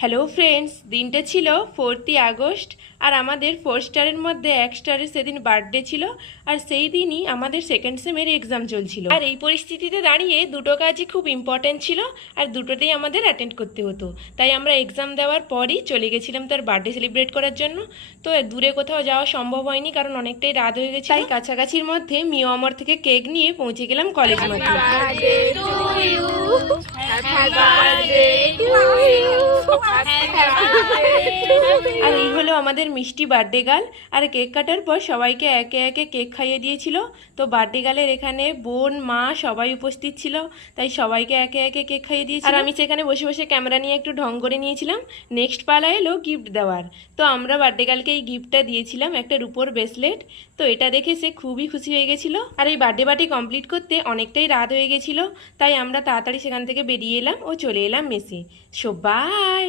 Hello friends, দিনটা ছিল 4th August. আর আমাদের 4 স্টারের মধ্যে 1 স্টারের সেদিন বার্থডে ছিল। আর সেই দিনই আমাদের সেকেন্ড সেমের এক্সাম চলছিল। আর এই পরিস্থিতিতে দাঁড়িয়ে দুটো কাজই খুব ইম্পর্টেন্ট ছিল, আর দুটোতেই আমাদের অ্যাটেন্ড করতে হতো। তাই আমরা এক্সাম দেওয়ার পরই চলে গেছিলাম তার বার্থডে সেলিব্রেট করার জন্য। তো দূরে কোথাও যাওয়া সম্ভব হয়নি, কারণ অনেকটাই রাত হয়ে গেছে। তাই কাছাকাছির মধ্যে মিও আমার থেকে কেক নিয়ে পৌঁছে গেলাম কলেজ মাঠে। আর এই হলো আমাদের মিষ্টি বার্থডে গার্ল। আর কেক কাটার পর সবাইকে একে একে কেক খাইয়ে দিয়েছিল। তো বার্থডে গার্লের এখানে বোন, মা সবাই উপস্থিত ছিল, তাই সবাইকে একে একে কেক খাইয়ে দিয়েছিল। আর আমি সেখানে বসে বসে ক্যামেরা নিয়ে একটু ঢং করে নিয়েছিলাম। নেক্সট পালা এলো গিফট দেওয়ার। তো আমরা বার্থডে গার্লকে এই গিফটটা দিয়েছিলাম, একটা রূপোর ব্রেসলেট। তো এটা দেখে সে খুবই খুশি হয়ে গেছিলো। আর এই বার্থডে পার্টি কমপ্লিট করতে অনেকটাই রাত হয়ে গেছিলো, তাই আমরা তাড়াতাড়ি সেখান থেকে বেরিয়ে এলাম ও চলে এলাম মেসে। So by.